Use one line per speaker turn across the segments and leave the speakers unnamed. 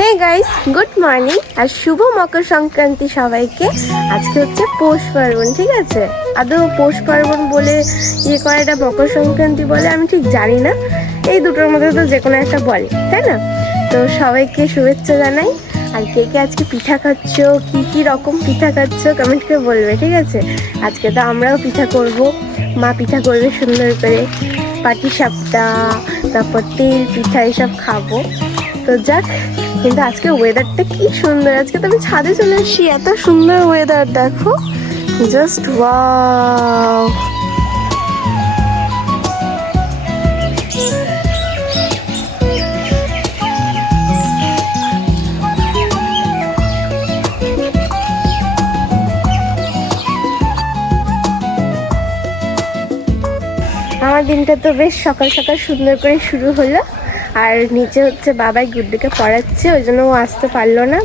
হে guys good morning আর শুভ মকর সংক্রান্তি সবাইকে। আজকে হচ্ছে পৌষ পার্বণ, ঠিক আছে? আদৌ পৌষ পার্বণ বলে ইয়ে করে এটা মকর সংক্রান্তি বলে আমি ঠিক জানি না। এই দুটোর মধ্যে তো যে কোনো একটা বলে, তাই না? তো সবাইকে শুভেচ্ছা জানাই। আর কে কে আজকে পিঠা খাচ্ছ? কি কি রকম পিঠা খাচ্ছ? কমেন্ট করে বলবে, ঠিক আছে? আজকে তো আমরাও পিঠা করব। মা পিঠা করবে সুন্দর করে, পাটি সাপটা, তারপর তেল পিঠা এসব খাব। তো যাক, কিন্তু আজকে ওয়েদারটা কি সুন্দর। আজকে তো আমি ছাদে চলে এসেছি, এত সুন্দর ওয়েদার দেখো। জাস্ট ওয়াও আমার দিনটা তো বেশ সকাল সকাল সুন্দর করে শুরু হলো। আর নিচে হচ্ছে বাবাই গুড্ডুকে পড়াচ্ছে, ওই জন্য ও আসতে পারল না।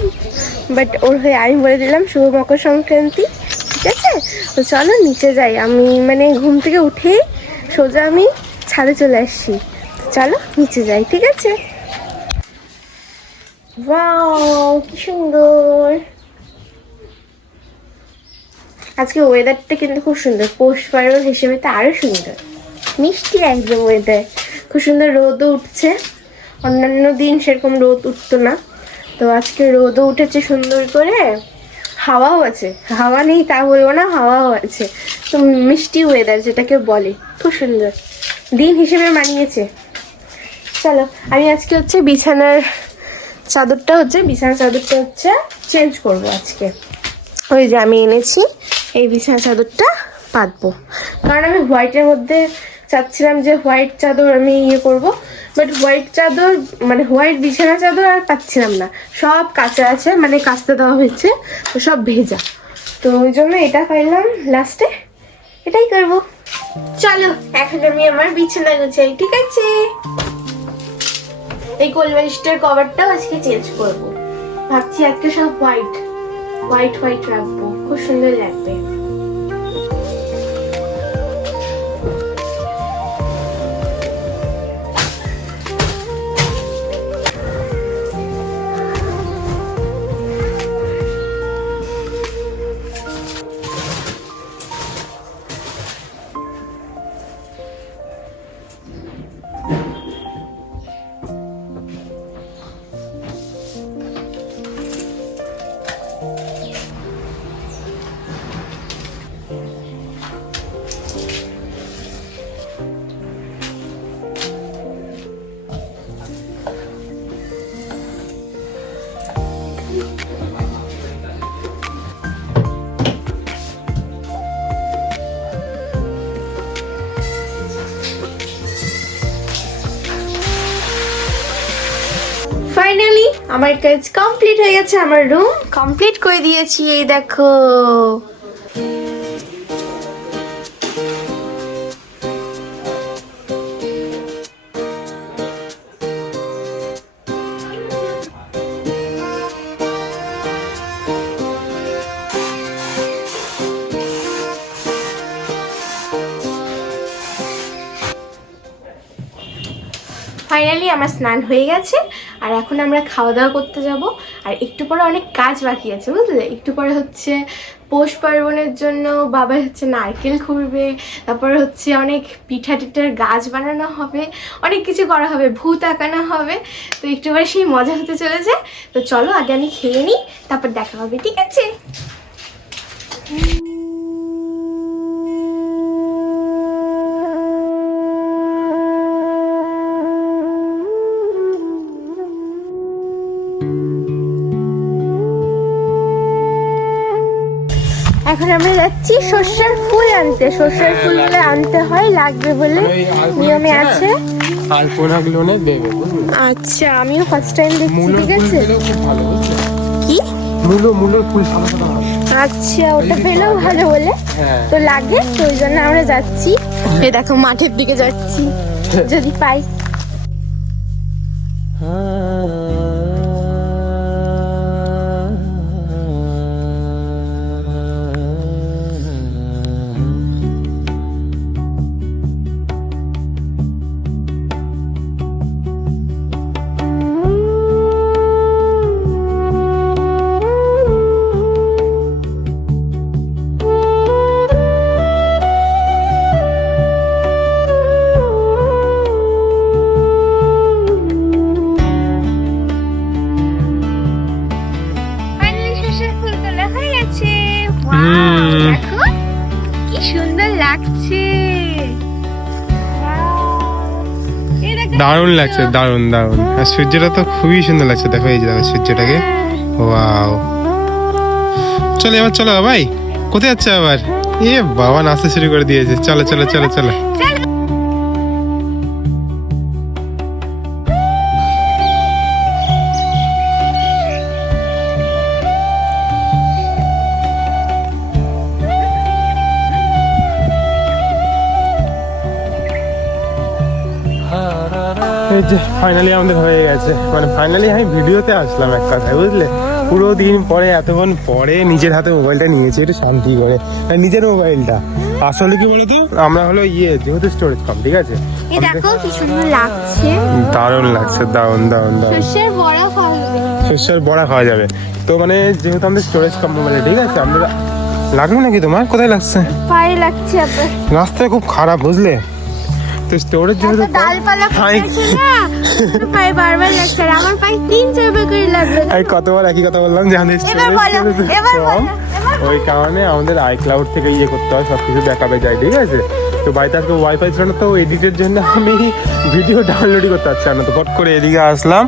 বাট ওর হয়ে আমি বলে দিলাম, শুভ মকর সংক্রান্তি। ঠিক আছে? তো চলো নিচে যাই। আমি মানে ঘুম থেকে উঠেই সোজা আমি ছাদে চলে আসছি। চলো নিচে যাই, ঠিক আছে? কি সুন্দর! আজকে ওয়েদারটা কিন্তু খুব সুন্দর। পৌষ পার্বণ হিসেবে তো আরও সুন্দর। মিষ্টি একদম ওয়েদার খুব সুন্দর রোদও উঠছে। অন্যান্য দিন সেরকম রোদ উঠতো না। তো আজকে রোদও উঠেছে সুন্দর করে। হাওয়াও আছে। হাওয়া নেই তা বলব না, হাওয়াও আছে। তো মিষ্টি ওয়েদার যেটাকে বলে, খুব সুন্দর। দিন হিসেবে মানিয়েছে। চলো, আমি আজকে হচ্ছে বিছানার চাদরটা হচ্ছে, বিছানার চাদরটা হচ্ছে চেঞ্জ করব আজকে। ওই যে আমি এনেছি, এই বিছানা চাদরটা পাতবো। কারণ আমি হোয়াইটের মধ্যে চাচ্ছিলাম যে হোয়াইট চাদর আমি ইয়ে করব। বাট হোয়াইট চাদর মানে হোয়াইট বিছানা চাদর আর পাচ্ছিলাম না। সব কাঁচা আছে মানে কাচতে দেওয়া হয়েছে, তো সব ভেজা। তো ওই জন্য এটা পাইলাম লাস্টে এটাই করব। চলো, এখন আমি আমার বিছানা গুছাই, ঠিক আছে? এই কোলবালিশটার কভারটাও আজকে চেঞ্জ করব। ভাবছি আজকে সব হোয়াইট হোয়াইট হোয়াইট রাখব। খুব সুন্দর লাগবে। ফাইনালি আমার কাজ কমপ্লিট হয়ে গেছে, আমার রুম কমপ্লিট করে দিয়েছি, এই দেখো। ফাইনালি আমার স্নান হয়ে গেছে। আর এখন আমরা খাওয়া দাওয়া করতে যাব। আর একটু পরে অনেক কাজ বাকি আছে, বুঝলে? একটু পরে হচ্ছে পৌষ পার্বণের জন্য বাবা হচ্ছে নারকেল খুঁড়বে, তারপরে হচ্ছে অনেক পিঠা টিঠার গাছ বানানো হবে, অনেক কিছু করা হবে, ভূত আঁকানো হবে। তো একটু পরে সেই মজা হতে চলেছে। তো চলো আগে আমি খেয়ে নিই, তারপর দেখা হবে, ঠিক আছে? এখন আমরা যাচ্ছি সর্ষের ফুল আনতে। সর্ষের ফুল ফুলগুলো আনতে হয় লাগবে বলে নিয়মে আছে।
আলপনা গুলো না দেবে
আচ্ছা আমিও ফার্স্ট টাইম দেখছি ঠিক আছে? কি?
মূলো মূলোর ফুল
আচ্ছা ওটা পেলেও ভালো বলে।
হ্যাঁ।
তো লাগে তো ওই জন্য আমরা যাচ্ছি। এই দেখো মাঠের দিকে যাচ্ছি। যদি পাই।
দারুণ লাগছে, দারুণ দারুণ। আর সূর্যটা তো খুবই সুন্দর লাগছে। দেখো এই যে, দেখো সূর্যটাকে। ওয়াও। চলো, এবার চলো, ভাই। কোথায় যাচ্ছে আবার? এ, বাবা, নাচতে শুরু করে দিয়েছে। চলো চলো চলো চলো। যে ফাইনালি আমাদের হয়ে গেছে। মানে ফাইনালি আমি ভিডিওতে আসলাম এক কথায় বুঝলে? পুরো দিন পরে এতক্ষণ পরে নিজের হাতে মোবাইলটা নিয়েছি একটু শান্তি করে। আর নিজের মোবাইলটা। আসলে কি বলতো? আমরা হলো ইয়ে যেহেতু স্টোরেজ কম ঠিক আছে? দারুণ লাগছে দারুণ দারুণ দারুণ। শস্যের বড়া খাওয়া যাবে। তো মানে যেহেতু আমাদের স্টোরেজ কম মোবাইলে ঠিক আছে? আমরা লাগল নাকি তোমার? কোথায় লাগছে?
পায়ে লাগছে
রাস্তায় খুব খারাপ বুঝলে? তো যেহেতু কম,
ডালপালা পায়ে বারবার লাগছে আমার পায়ে তিন চারবার করে লাগল।
আমি কতবার একই কথা বললাম।
বলো,
ওই কারণে আমাদের আইক্লাউড থেকে ইয়ে করতে হয় সব কিছু দেখাবে যায় ঠিক আছে? তো বাড়িতে আজকে ওয়াইফাই ছিল না তো এডিটের জন্য আমি ভিডিও ডাউনলোডই করতে পারছি না। তো ফট করে এদিকে আসলাম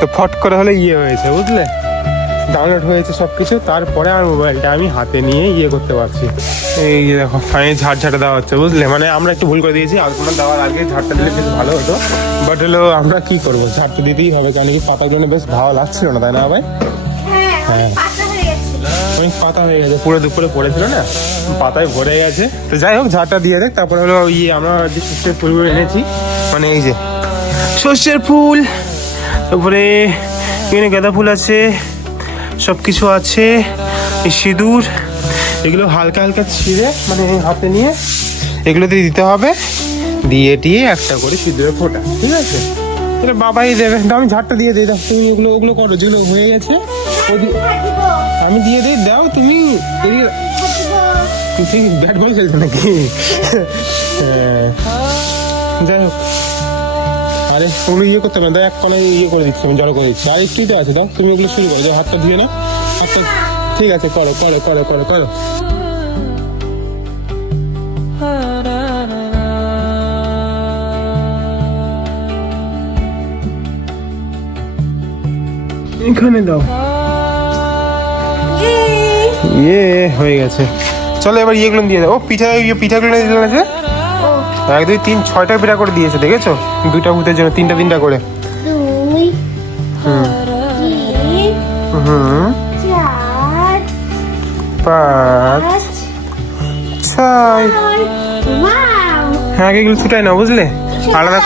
তো ফট করে হলে ইয়ে হয়েছে বুঝলে? ডাউনলোড হয়েছে সব কিছু তারপরে আমার মোবাইলটা আমি হাতে নিয়ে ইয়ে করতে পারছি। এই যে দেখো ফাইনে ঝাড় ঝাড়া দেওয়া হচ্ছে বুঝলে? মানে আমরা একটু ভুল করে দিয়েছি আলপনা দেওয়ার আগে ঝাড়টা দিলে বেশ ভালো হতো। বাট হলো আমরা কি করব? ঝাড় তো দিতেই হবে কারণ কি পাতার জন্য বেশ ভালো লাগছিল না তাই না ভাই?
হ্যাঁ অনেক হয়ে।
পাতা হয়ে গেছে। পুরো দুপুরে পড়েছিল না? পাতায় ভরে গেছে। তো যাই হোক ঝাড়টা দিয়ে দেখ তারপরে হলো ইয়ে আমরা যে শস্যের ফুলগুলো এনেছি মানে এই যে শস্যের ফুল তারপরে এখানে গাঁদা ফুল আছে। সব কিছু আছে সিঁদুর, এগুলো হালকা হালকা ছিঁড়ে মানে হাতে নিয়ে এগুলোতে দিতে হবে। দিয়ে টিয়ে একটা করে সিঁদুরের ফোটা, ঠিক আছে? এটা বাবাই দেবে। দাও, আমি ঝাড়টা দিয়ে দিই তুমি ওগুলো ওগুলো করো, যেগুলো হয়ে গেছে আমি দিয়ে দিই, দাও, তুমি তুমি ব্যাট বল খেলছো নাকি? হ্যাঁ। যাই হোক। আরে ওগুলো ইয়ে করতে পারেন দাও এক কলায় ইয়ে করে দিচ্ছি আমি, জড়ো করে দিচ্ছি। আর একটুই তো আছে, দাও। তুমি ওগুলো শুরু করো। যাও হাতটা ধুয়ে নাও। হাতটা ঠিক আছে, করো করো করো করো করো। এখানে দাও। ইয়ে হয়ে গেছে। চলো এবার ইয়েগুলো দিয়ে দাও। ও, পিঠা ইয়ে পিঠাগুলো দিল যে? এক দুই তিন ছয়টা পিঠা করে দিয়েছে দেখেছ? দুইটা ভূতের জন্য তিনটা তিনটা করে। পাঁচ ছয়। হ্যাঁ এগুলো ছুটাই না বুঝলে? আলাদা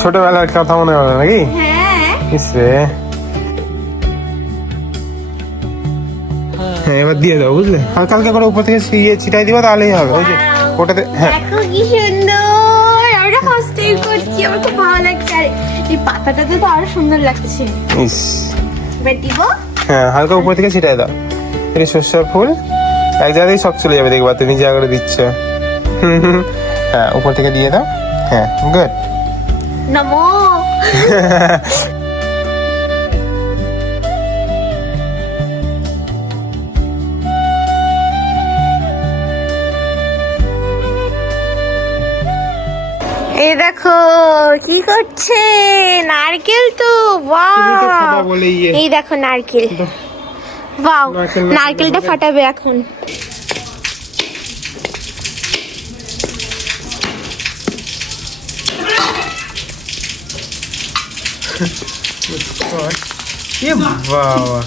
ছোটবেলার কথা মনে হবে নাকি?
হ্যাঁ।
হ্যাঁ এবার দিয়ে দাও বুঝলে? হালকা হালকা করে উপর থেকে ইয়ে ছিটাই দিবা তাহলেই হবে। ওই যে ওটাতে হ্যাঁ।
দেখো কি সুন্দর। আমরা ফার্স্ট টাইম করছি আমার খুব ভালো লাগছে। আর এই পাতাটাতে তো আরও সুন্দর লাগছে।
ইস।
দিব।
হ্যাঁ হালকা উপর থেকে ছিটাই দাও। এটা শস্যের ফুল এক জায়গাতেই সব চলে যাবে দেখবা তুমি যা করে দিচ্ছ। হুম, হুম। হ্যাঁ উপর থেকে দিয়ে দাও। হ্যাঁ গুড
নমো। দেখো কি করছে নারকেল তো
ইয়ে।
এই দেখো নারকেল। বাও
নারকেল, নারকেল,
নারকেলটা ফাটাবে এখন।
বাবা।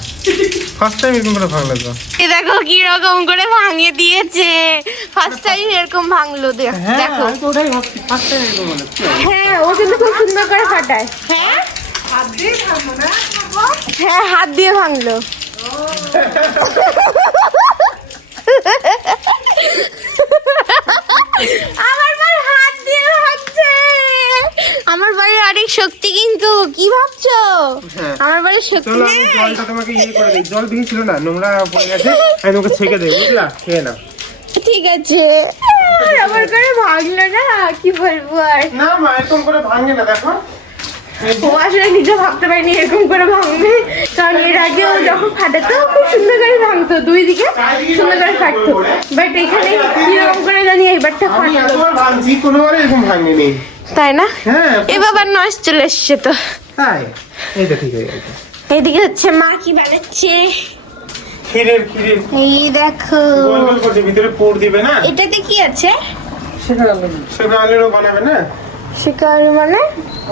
ফার্স্ট টাইম এরকম করে ভাঙলো তো।
এই দেখো কি রকম করে ভাঙিয়ে দিয়েছে। ফার্স্ট টাইম এরকম ভাঙলো দে- দেখো।
আমি তো ওটাই ভাবছি ফার্স্ট টাইম এরকম হলো।
হ্যাঁ ও কিন্তু খুব সুন্দর করে ফাটায়। হ্যাঁ? হ্যাঁ হাত দিয়ে ভাঙলো। আমার ভাই হাত দিয়ে ভাঙছে আমার বাড়ির অনেক শক্তি কিন্তু কি ভাবছ?
হ্যাঁ।
আমার বাড়ির শক্তি
চলো আমি জলটা তোমাকে ইয়ে করে দিই। জল দিয়েছিল না নোংরা পড়ে গেছে আমি তোমাকে ছেঁকে দেবো বুঝলা? খেয়ে নাও।
ঠিক আছে। আমার করে ভাঙলো না কি বলব আর?
না মা এরকম করে ভাঙে না দেখো।
ও আসলে নিজে ভাবতে পারিনি এরকম করে ভাঙবে। কারণ এর আগেও যখন ফাটাতো খুব সুন্দর করে ভাঙতো দুই দিকে সুন্দর করে ফাটতো। বাট এখানে কীরকম করে জানি এইবারটা ফাটলো।
কোনোবারে এরকম ভাঙেনি।
তাই না? এ বাবার নয়েস চলে এসছে তো।
তাই? এইটা ঠিক হয়ে গেছে।
এইদিকে হচ্ছে মা কি বানাচ্ছে?
ক্ষীরের ক্ষীরের।
এই দেখো।
গোল গোল করছে ভিতরে পুর দিবে না?
এটাতে কি আছে?
সেটা আলুরও বানাবে না?
শিকার মানে?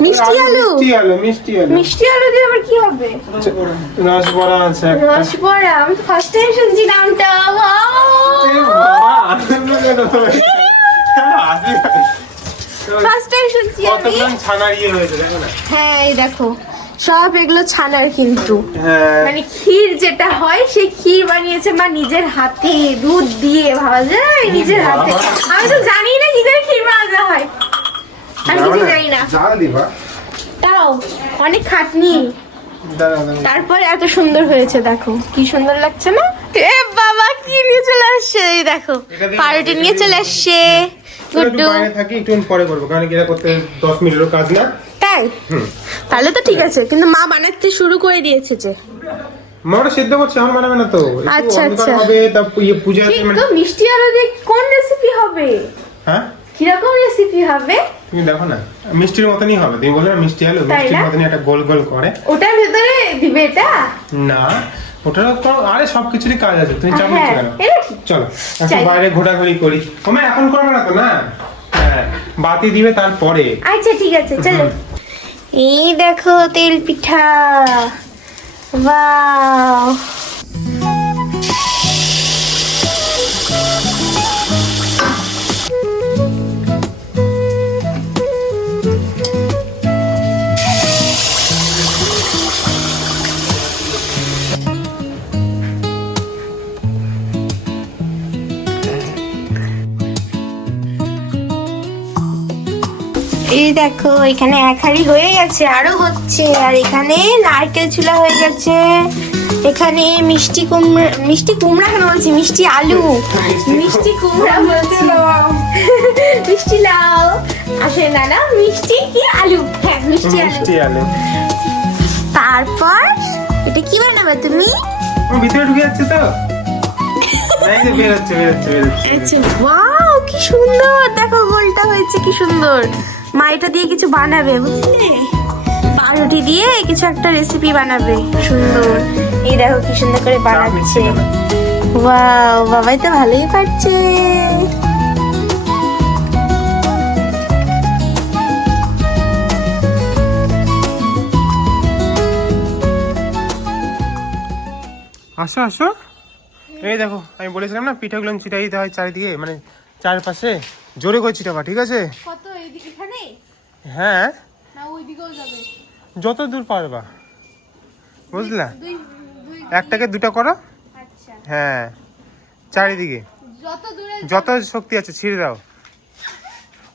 মিষ্টি আলু?
মিষ্টি আলু মিষ্টি আলু।
মিষ্টি আলু দিয়ে আবার কি হবে?
রস বড়া আছে
রসবড়া আমি তো ফার্স্ট টাইম শুনছি নামটা। ফার্স্ট টাইম শুনছি
ছানার ইয়ে হয়েছে দেখো না।
হ্যাঁ এই দেখো। সব এগুলো ছানার কিন্তু।
হ্যাঁ।
মানে ক্ষীর যেটা হয় সেই ক্ষীর বানিয়েছে মা নিজের হাতে দুধ দিয়ে ভাবা যায়? নিজের হাতে। আমি তো জানি না কি করে ক্ষীর বানাতে হয় আমি
দিবা
তাও অনেক খাটনি। তারপরে এত সুন্দর হয়েছে দেখো। কি সুন্দর লাগছে না? এ বাবা কি নিয়ে চলে আসছে? এই দেখো পাউরুটি নিয়ে চলে আসছে। গুড্ডু।
থাকি একটু পরে করব কারণ এটা করতে মিনিটেরও কাজ না।
তাই? তাহলে তো ঠিক আছে কিন্তু মা বানাতে শুরু করে দিয়েছে যে।
মা ওটা সেদ্ধ করছে আমার বানাবে না তো।
আচ্ছা, আচ্ছা।
হবে তারপর ইয়ে পূজা মানে
মিষ্টি আলু দিয়ে কোন রেসিপি হবে?
হ্যাঁ?
কীরকম রেসিপি হবে?
তুমি দেখো না মিষ্টির মতনই হবে। তুমি বলে না মিষ্টি আলু মিষ্টির? মতনই একটা গোল গোল করে।
ওটার ভেতরে দিবে এটা?
না ওটার তো আরে সব কিছুরই কাজ আছে তুমি চাপ
হ্যাঁ
নিচ্ছ কেন?
এটা
চলো একটু বাইরে ঘোরাঘুরি করি। ওমা এখন করবে না তো না? হ্যাঁ বাতি দিবে তারপরে।
আচ্ছা ঠিক আছে চলো। এই দেখো তেল পিঠা। বাও এই দেখো এখানে এক হাড়ি হয়ে গেছে আরও হচ্ছে। আর এখানে নারকেল চুলা হয়ে গেছে। এখানে মিষ্টি কুমড়া মিষ্টি কুমড়া বলছি? মিষ্টি আলু। মিষ্টি কুমড়া বলছি। মিষ্টি লাউ। আসে না না মিষ্টি কি আলু? হ্যাঁ মিষ্টি আলু।
মিষ্টি আলু।
তারপর এটা কি বানাবে তুমি?
ভিতরে ঢুকে যাচ্ছে তো? এই বেরোচ্ছে বেরোচ্ছে বেরোচ্ছে।
ওয়াও কি সুন্দর! দেখো গোলটা হয়েছে কি সুন্দর! মা এটা দিয়ে কিছু বানাবে বুঝলে? পাউরুটি দিয়ে কিছু একটা রেসিপি বানাবে। সুন্দর। এই দেখো কি সুন্দর করে বানাচ্ছে। ওয়াও বাবাই তো ভালোই পারছে।
আসো আসো। এই দেখো আমি বলেছিলাম না পিঠাগুলো ছিটাই দিতে হয় চারিদিকে মানে চারপাশে। জোরে করে ছিটাবা ঠিক আছে?
কত এইদিকে এখানে?
হ্যাঁ।
না ওইদিকেও যাবে।
যত দূর পারবা। বুঝলা? একটাকে দুটো করো।
আচ্ছা।
হ্যাঁ। চারিদিকে।
যত দূরে
যত শক্তি আছে ছিঁড়ে দাও।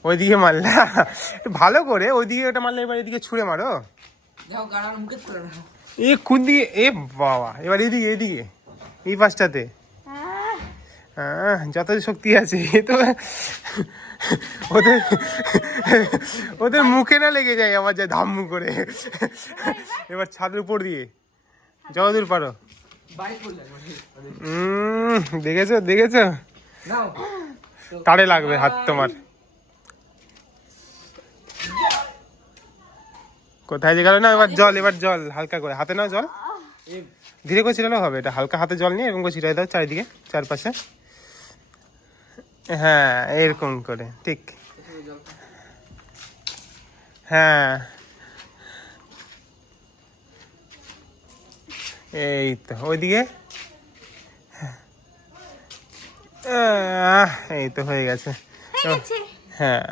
ওইদিকে মারলা। একটু ভালো করে ওইদিকে ওটা মারলে এবার এদিকে ছুঁড়ে মারো। এ কোন দিকে? এ বাবা। এবার এদিকে এদিকে। এই পাশটাতে। আহ, যত শক্তি আছে তো ওদের ওদের মুখে না লেগে যায় আবার যায় ধাম্মু করে। এবার ছাদের উপর দিয়ে। যতদূর পারো। দেখেছ দেখেছ? তারে লাগবে হাত তোমার। কোথায় যে গেল না এবার জল এবার জল হালকা করে। হাতে নাও জল। ধীরে করে ছিটালেও হবে এটা। হালকা হাতে জল নিয়ে করে ছিটাই দাও চারিদিকে চারপাশে। হ্যাঁ এরকম করে ঠিক। হ্যাঁ। এই তো ওইদিকে? এই তো হয়ে গেছে। হ্যাঁ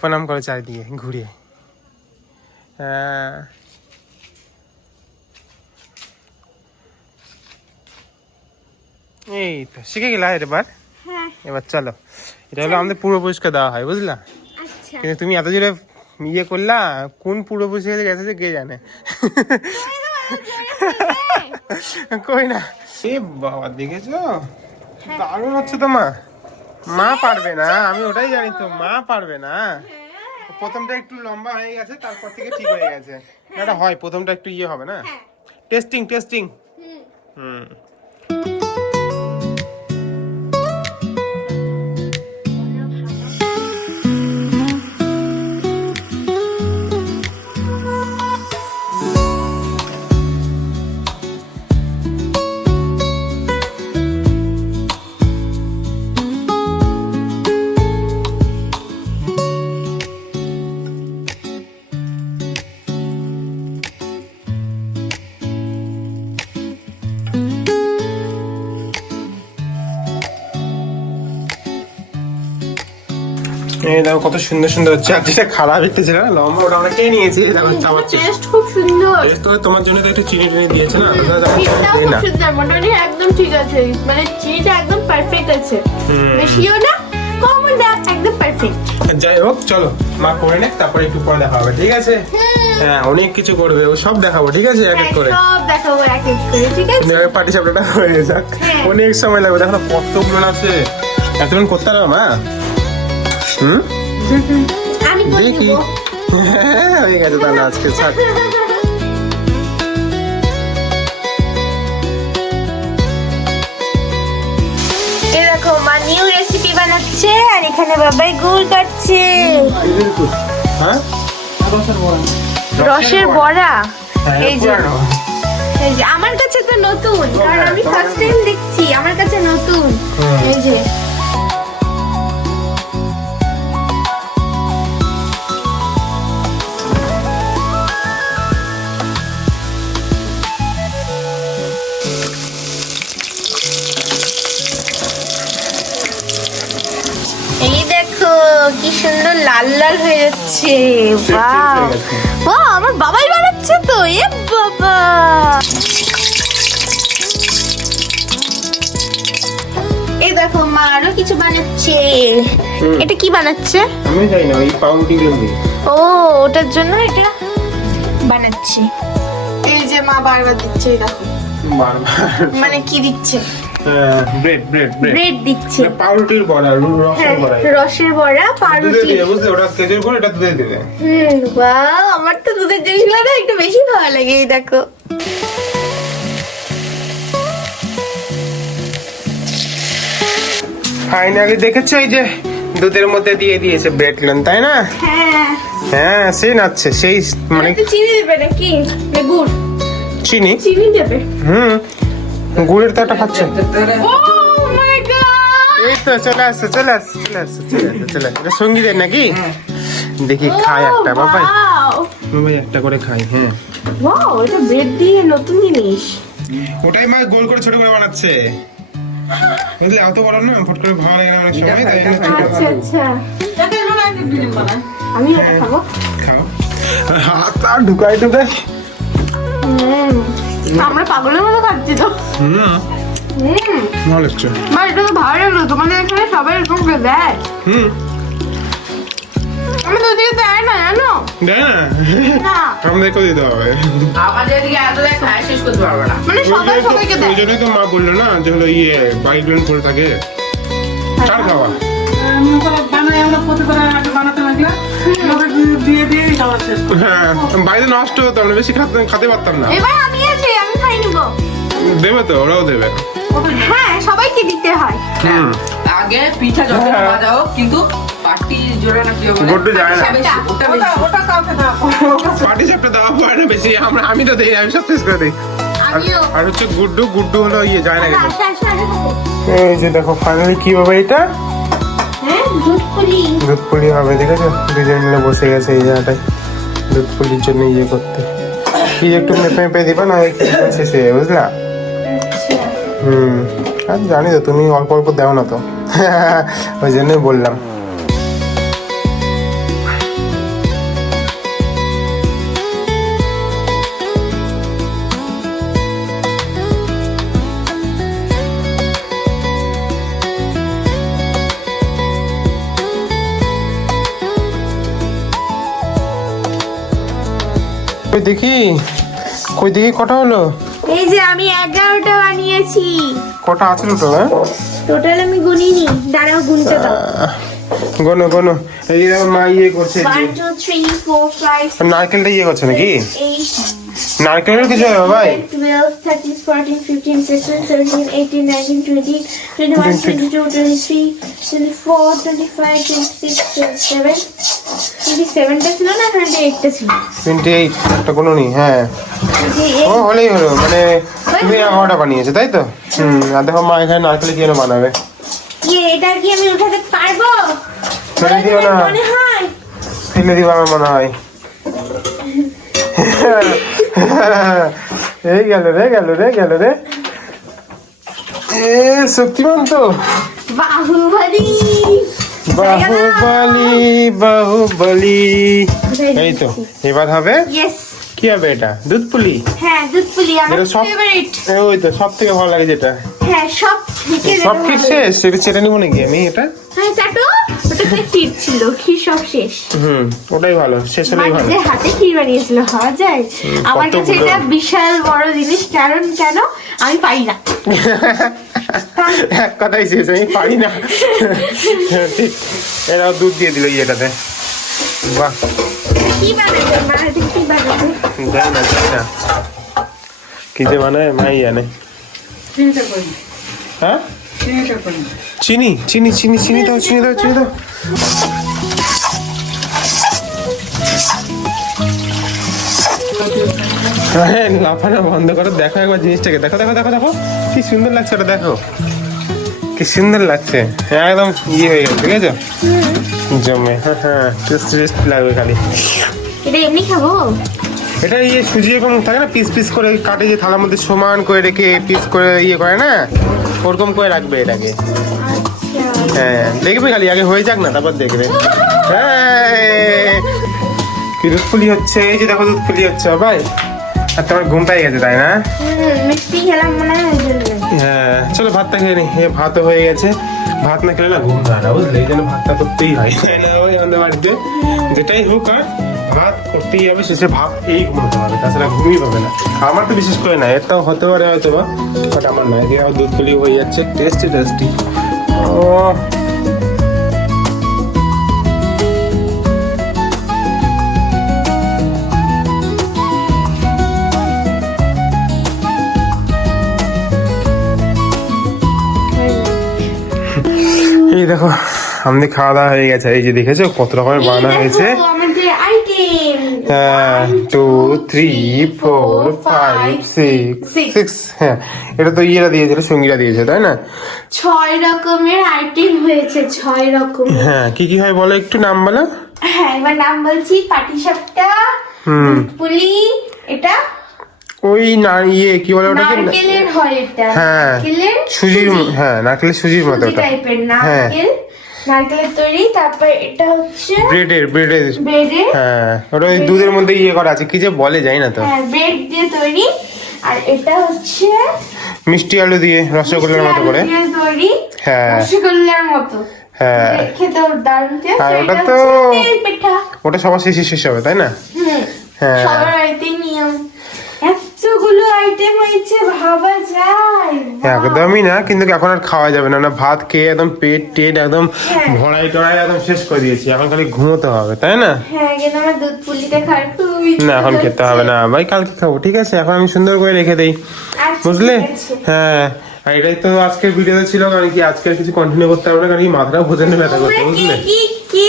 প্রণাম করো চারিদিকে ঘুরিয়ে। হ্যাঁ। এই তো শিখে গেলা এবার? এবার চলো। এটা হলো আমাদের পূর্বপুরুষকে দেওয়া হয় বুঝলা?
আচ্ছা।
কিন্তু তুমি এত জোরে ইয়ে করলা কোন পূর্বপুরুষের গেছে যে কে জানে? কই না? এ বাবা দেখেছ? দারুণ হচ্ছে তো মা। মা পারবে না আমি ওটাই জানি তো মা পারবে না। প্রথমটা একটু লম্বা হয়ে গেছে তারপর থেকে ঠিক হয়ে গেছে। এটা হয় প্রথমটা একটু ইয়ে হবে না?
হ্যাঁ।
Testing testing
hmm.
এই দেখো কত সুন্দর সুন্দর হচ্ছে। আর যেটা খারাপ একটু ছিল না লম্বা ওটা আমরা খেয়ে নিয়েছি দেখো চামাচ্ছি
টেস্ট খুব সুন্দর।
টেস্ট করে তোমার জন্য তো একটু চিনি টিনি দিয়েছে না তো
খুব সুন্দর মোটামুটি একদম ঠিক আছে। মানে চিনিটা একদম পারফেক্ট আছে। বেশিও না কমও না একদম পারফেক্ট
যাই হোক চলো মা করে নে তারপরে একটু পরে দেখা হবে ঠিক আছে? হ্যাঁ অনেক কিছু করবে ও সব দেখাবো ঠিক আছে? এক এক করে।
সব দেখাবো এক এক করে ঠিক আছে?
পার্টি সাপটা হয়ে যাক।
হ্যাঁ।
অনেক সময় লাগবে দেখো কতগুলো আছে। এতক্ষণ করতে পারবে মা। হুম?
আমি
দেখি। হ্যাঁ, হয়ে গেছে তাহলে আজকে থাক
দেখো মা নিউ রেসিপি বানাচ্ছে আর এখানে বাবাই গুড় কাটছে।
হ্যাঁ?
রসের বড়া।
হ্যাঁ,
এই যে। এই যে আমার কাছে তো নতুন কারণ আমি ফার্স্ট টাইম দেখছি আমার কাছে নতুন। এই যে লাল লাল হয়ে যাচ্ছে। বাহ আমার বাবাই বানাচ্ছে তো। এ বাবা। এই দেখো মা আরও কিছু বানাচ্ছে। এটা কি বানাচ্ছে?
আমি জানি না ওই পাউন্টি গুলো
ও ওটার জন্য এটা বানাচ্ছি। এই যে মা বারবার দিচ্ছে এই দেখো।
বারবার।
মানে কি দিচ্ছে?
ব্রেড ব্রেড ব্রেড
দিচ্ছে।
পাউরুটির বড়া
হ্যাঁ
রসের বড়া
রসের বড়া পাউরুটি।
দিয়ে বুঝলে? ওটা খেজুর করে এটা দুধে দেবে।
হুম বাহ আমার তো দুধের জিনিসগুলো না একটু বেশি ভালো লাগে এই দেখো।
ফাইনালি দেখেছ এই যে দুধের মধ্যে দিয়ে দিয়েছে ব্রেড লোন তাই না?
হ্যাঁ।
হ্যাঁ সেই নাচ্ছে সেই মানে
চিনি দেবে নাকি? গুড়
চিনি?
চিনি দেবে।
হুম। গুড়ের তো একটা খাচ্ছে
ও
এই তো চলে আসছে চলে আসছে চলে আসছে চলে আসছে চলে আসছে। এটা সঙ্গীতের নাকি? দেখি খাই একটা বাবাই বাবাই একটা করে খাই হ্যাঁ।
ওয়াও এটা ব্রেড দিয়ে নতুন জিনিস।
ওটাই মা গোল করে ছোট করে বানাচ্ছে। বুঝলে অত বড় না ফট করে ভালো লাগে না অনেক সময় তাই জন্য ছোট
আচ্ছা আচ্ছা। আমি এটা খাব।
খাও। হাত আর ঢুকাই ঢুকাই
হুম। আমরা পাগলের মতো খাচ্ছি তো।
হুম।
হুম।
ভালো লাগছে।
মা এটা তো ভালো লাগল। তোমাদের এখানে সবাই এরকম করে দেয়।
হুম।
আমি তো ওদিকে দেয় না জানো?
দেয় না?
না।
আমাদেরকেও দিতে হবে।
আমাদের এদিকে এত দেখ খায় শেষ করতে পারবে না।
মানে সবাই সবাইকে
ওই জন্যই তো মা বলল না যে হলো ইয়ে বাইক লোন করে থাকে। চার খাওয়া। হ্যাঁ বাইরে নষ্ট হতো আমরা বেশি খাতে পারতাম না।
এবার আমি
দেবে তো ওরাও দেবে।
হ্যাঁ সবাইকে দিতে হয়।
আগে পিঠা যত বাজাও কিন্তু পাটি জোড়া না কি বলে
যায় না।
ওটা বেশি- ওটা কাউকে দাও
পার্টি সাপটা দেওয়া পড়ে না বেশি আমরা আমি তো দেই আমি সব শেষ করে দিই। আর- আর হচ্ছে গুড্ডু গুড্ডু হলো ইয়ে যায় না কিন্তু
আসা আসা
এই যে দেখো ফাইনালি কি হবে এটা?
হ্যাঁ দুধ পুলি
হবে ঠিক আছে? দুজন মিলে বসে গেছে এই জায়গাটায়। দুধ পুলির জন্য ইয়ে করতে। কি একটু মেপে মেপে দিবা না শেষে বুঝলা?
আচ্ছা
হুম। আর জানি তো, তুমি অল্প অল্প দাও না তো। ওই জন্যই বললাম। কই দেখি? কই দেখি, কটা হলো?
এই যে আমি এগারোটা বানিয়েছি।
কটা আছে টোটাল হ্যাঁ?
টোটাল আমি গুনিনি। দাঁড়াও গুনতে দাও।
গোনো গোনো। এই মা ইয়ে করছে নারকেলটা ইয়ে করছে নাকি? নারকেলের কিছু হবে ভাই
12, 13, 14, 15, 16, 17, 18, 19, 20, 21, 22, 23, 24, 25, 26, 27, 27 টা ছিল না 28 টা ছিল?
টোয়েন্টি এইট একটা কোনো নি হ্যাঁ। ও হলেই হলো মানে তুমি এগারোটা বানিয়েছো তাই তো? হুম আর দেখো মা এখানে নারকেল কি বানাবে।
ইয়ে, এটা কি আমি উঠাতে পারব?
ফেলে দিও না। ফেলে দিবা আমার মনে হয়। এই গেল রে গেল রে গেল রে এ শক্তিমন্ত
বাহুবলী
বাহুবলি। বাহুবলি এই তো এবার হবে?
ইয়েস
কি হবে এটা? দুধ পুলি?
হ্যাঁ দুধ পুলি আমার ফেভারিট
ওই তো সব থেকে ভালো লাগে যেটা।
হ্যাঁ সব
সব
যেটা
কি শেষ? সেটা চেটে নিবো নাকি আমি এটা?
হ্যাঁ চাটু ওটাতে ক্ষীর ছিল ক্ষীর সব শেষ।
হুম ওটাই ভালো শেষ হলেই ভালো।
হাতে ক্ষীর বানিয়েছিল হওয়া যায়। আমার কাছে এটা বিশাল বড় জিনিস কারণ কেন? আমি পারি না।
এক কথাই শেষ আমি পারি না। ঠিক এরাও দুধ দিয়ে দিল ইয়েটাতে বাহ।
কি বানাবে মা কি বানাবে
জানি না জানি না কি যে বানায় মাই জানে হ্যাঁ? চিনি চিনি চিনি চিনি দাও চিনি দাও চিনি দাও। হ্যাঁ লাফানো বন্ধ করো দেখো একবার জিনিসটাকে। দেখো দেখো দেখো দেখো। কি সুন্দর লাগছে ওটা দেখো। কি সুন্দর লাগছে। হ্যাঁ একদম ইয়ে হয়ে গেছে ঠিক আছে? জমে হ্যাঁ হ্যাঁ টেস্ট টেস্ট লাগবে খালি।
এটা এমনি খাব?
এটা ইয়ে সুজি এরকম থাকে না পিস পিস করে কাটে যে থালার মধ্যে সমান করে রেখে পিস করে ইয়ে করে না, ওরকম করে রাখবে এটাকে। হ্যাঁ দেখবে খালি, আগে হয়ে যাক না, তারপর দেখবে। হ্যাঁ কি দুধ ফুলি হচ্ছে, এই যে দেখো দুধ ফুলি হচ্ছে ভাই আর তোমার ঘুম পাই গেছে, তাই না?
হয়
হ্যাঁ চলো ভাতটা খেয়ে নি এ ভাতও হয়ে গেছে। ভাত না খেলে না ঘুম না, বুঝলে? এই জন্য ভাতটা করতেই হয়। আমাদের বাড়িতে। যেটাই হোক আর ভাত করতেই হবে শেষে ভাত এই ঘুমাতে হবে তাছাড়া ঘুমই পাবে না। আমার তো বিশেষ করে না এটাও হতে পারে হয়তো বা বাট আমার নয় এদিকে আবার দুধ পুলি হয়ে যাচ্ছে টেস্টি টেস্টি ও এই দেখো আমাদের খাওয়া দাওয়া হয়ে গেছে এই যে দেখেছ কত রকমের বানা হয়েছে
এই দেখো, আমাদের আইটেম
হ্যাঁ two three four five six six হ্যাঁ এটা তো ইয়েরা দিয়েছিল সঙ্গীরা দিয়েছে তাই না?
ছয় রকমের আইটেম হয়েছে ছয় রকম
হ্যাঁ কি কি হয় বলো একটু নাম বলো?
হ্যাঁ এবার নাম বলছি পাটিসাপটা
হুম।
পুলি এটা
ওই না ইয়ে কি বলে ওটাকে?
নারকেলের হয় এটা।
হ্যাঁ সুজির হ্যাঁ নারকেলের সুজির মতো ওটা।
টাইপের
হ্যাঁ।
নারকেল। নারকেলের তৈরি তারপর এটা হচ্ছে
ব্রেডের ব্রেডের
ব্রেডে
হ্যাঁ ওটা ওই দুধের মধ্যে ইয়ে করা আছে কি যে বলে যাই না তো।
হ্যাঁ ব্রেড দিয়ে তৈরি আর এটা হচ্ছে
মিষ্টি আলু দিয়ে রসগোল্লার মতো করে।
তৈরি
হ্যাঁ।
রসগোল্লার মতো।
হ্যাঁ।
খেতে দারুণ
আর ওটা তো- ওটা সবার শেষে শেষ হবে তাই না? হ্যাঁ।
সবার নিয়ম। এতগুলো আইটেম হয়েছে ভাবা যায়।
একদমই না কিন্তু এখন আর খাওয়া যাবে না। না ভাত খেয়ে একদম পেট টেট একদম
হ্যাঁ।
ভরাই টড়াই একদম শেষ করে দিয়েছি। এখন খালি ঘুমোতে হবে তাই না?
হ্যাঁ কিন্তু আমার দুধ পুলিটা খাওয়ার
না এখন খেতে হবে না। ভাই কালকে খাব ঠিক আছে? এখন আমি সুন্দর করে রেখে দেই।
আচ্ছা,
বুঝলে? হ্যাঁ। আর এটাই তো আজকের ভিডিওতে ছিল কারণ কি আজকের কিছু কন্টিনিউ করতে হবে না কারণ কি মাথাটা প্রচণ্ড ব্যথা করছে বুঝলে?
কি কি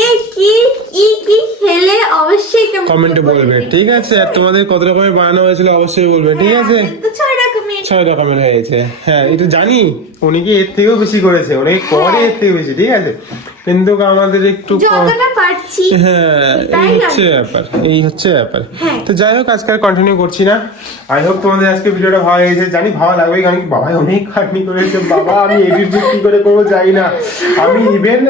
অবশ্যই
কমেন্টে বলবে। ঠিক আছে আর তোমাদের কত রকমের বানানো হয়েছিল অবশ্যই বলবে ঠিক আছে?
হ্যাঁ, ছয় রকমের।
ছয় রকমের হয়েছে। হ্যাঁ এটা জানি উনি কি এর থেকেও বেশি করেছে অনেক করে এর থেকে বেশি ঠিক আছে? কিন্তু আমাদের একটু হ্যাঁ এই হচ্ছে ব্যাপার এই হচ্ছে ব্যাপার।
হ্যাঁ।
তো যাই হোক আজকে আর কন্টিনিউ করছি না। আই হোপ তোমাদের আজকে ভিডিওটা ভালো লেগেছে। জানি ভালো লাগবে কারণ বাবা অনেক খাটনি করেছে। বাবা আমি এডিট কি করে করব যাই না। আমি ইভেন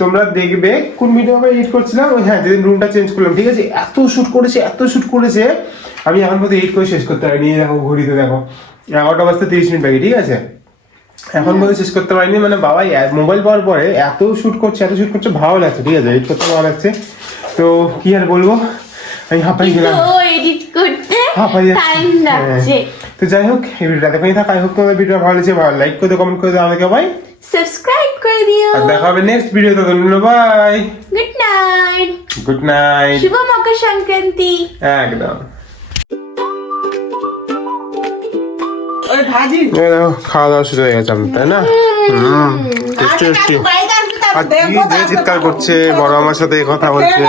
তোমরা দেখবে কোন ভিডিও আমি এডিট করছিলাম? ওই হ্যাঁ যেদিন রুমটা চেঞ্জ করলাম ঠিক আছে? এত শুট করেছে এত শুট করেছে। আমি এখন পর্যন্ত এডিট করে শেষ করতে পারিনি দেখো ঘড়িতে দেখো। এগারোটা বাজতে তিরিশ মিনিট বাকি ঠিক আছে? এখন পর্যন্ত শেষ করতে পারিনি মানে বাবাই মোবাইল পাওয়ার পরে এত শুট করছে এত শুট করছে ভালো লাগছে ঠিক আছে? এডিট করতে ভালো লাগছে। তো কি আর বলব? আমি হাঁপাই গেলাম। হাঁপাই যাচ্ছি। তো যাই হোক এই ভিডিওটা দেখেই থাক আই হোপ তোমাদের ভিডিও ভালো লেগেছে ভালো লাইক করে কমেন্ট করে দাও আমাকে ভাই
সাবস্ক্রাইব করে দিও।
আর দেখা হবে নেক্সট ভিডিওতে ধন্যবাদ bye
good night
good night
শুভ মকর সংক্রান্তি।
একদম।
ওই ভাজি।
এই দেখো খাওয়া দাওয়া শুরু হয়ে গেছে আমাদের, তাই না? হুম। Tasty tasty. আর
তারপর
কি
দেখব
যে চিৎকার করছে বড় আমার সাথে কথা বলছে।